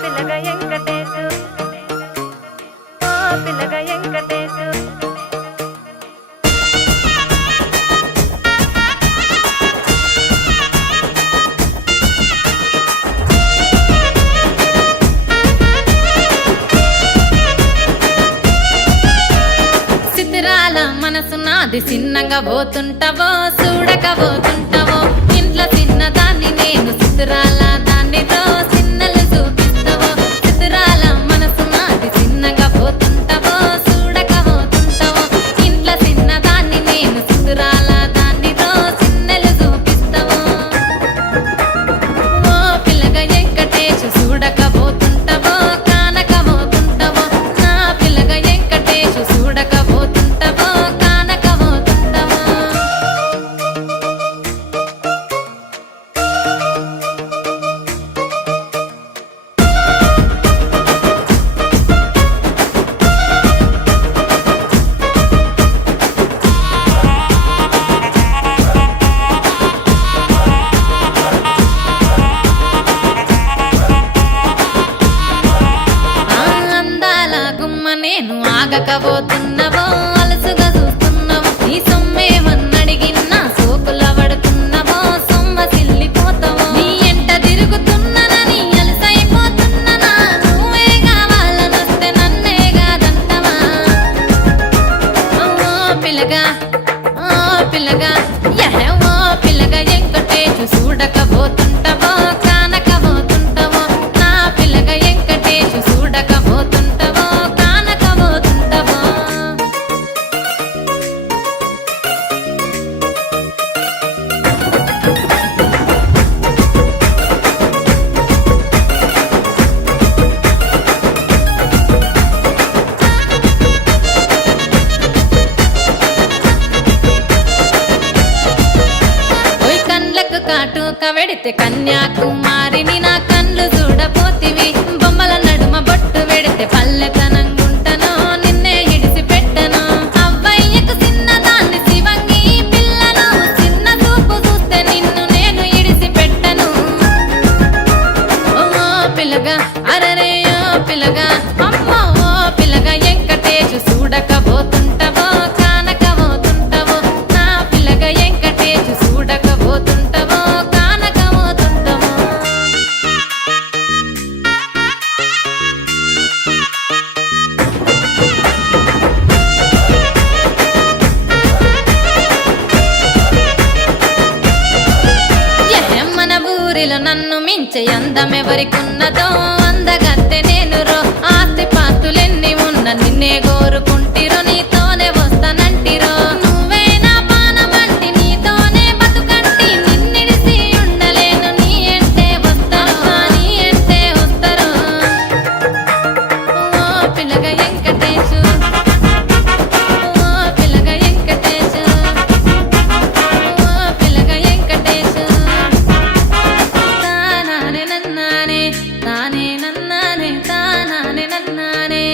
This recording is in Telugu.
పిల్లగ వెంకటేశు ఓ పిల్లగ వెంకటేశు సితిరాల మనసు నాది చిన్నగా పోతుంటావో చూడక పోతుంటావో ఇంట్లో చిన్నదాన్ని నేను సితిరాల దానితో చిన్నలు చూపిస్తావో సితిరాల మనసు నాది చిన్నగా పోతుంటావో చూడక పోతుంటావో ఇంట్లో చిన్నదాన్ని నేను సితిరాల దానితో చిన్నలు చూపిస్తావో ఓ పిల్లగా వెంకటేశు చూడక పోతుంటావో కానక పోతుంటావో నా పిల్లగా వెంకటేశు చూడక పోతుంటావో కానక పోతుంటావో అందాల గుమ్మ నేను ఆగకపోతున్నావో అలసుగా చూస్తున్నావో నీ సొమ్మేమన్నడిగిన్నా సోకుల పడుతున్నావో సొమ్మ సిల్లిపోతావో నీ ఎంట తిరుగుతున్నానని అలసైపోతున్నానా నువ్వే కావాలనొస్తే నన్నే కాదంటవా ఓ పిల్లగా ఓ పిల్లగా ఓ పిల్లగా వెంకటేశు చూడకపోతుంటావో కానకపోతుంటావో నా పిల్లగా వెంకటేశు చూడకపోతుంటావో కానకపోతుంటావో ఓయ్ కండ్లకు కాటుక వెడితే కన్యాకుమారిని నా కండ్లు చూడపోతివి బొమ్మల నడుమ బొట్టు వెడితే పల్లెతనంగుంటను నిన్నే ఇడిసి పెట్టను అవ్వయ్యకు చిన్నదాన్ని శివంగి పిల్లను చిన్న చూపు చూస్తే నిన్ను నేను ఇడిసి పెట్టను ఓ పిల్లగా అరరే ఓ పిల్లగా అమ్మో ఓ పిల్లగా వెంకటేశు చూడకపోతుంటావో కానకపోతుంటావో నా పిల్లగా వెంకటేశు చూడకపోతుంటావో కానకపోతుంటావో మన ఊరిలో నన్ను మించే అందమెవరికున్నదో అందగత్తె నేను రో ఆస్తి పాస్తులెన్ని ఉన్న నిన్నే కోరుకుంటిరో నీతోనే వస్తానంటిరో నువ్వే నా పానమంటి నీతోనే బతుకంటి నిన్నిడిసి ఉండలేను నీ ఎంటే వస్తాను నీ ఎంటే వస్తారు ఓ పిల్లగా వెంకటేశు ఓ పిల్లగా వెంకటేశు ఓ పిల్లగా వెంకటేశు తానానే నన్నానే తానే నన్నానే తానానే నన్నానే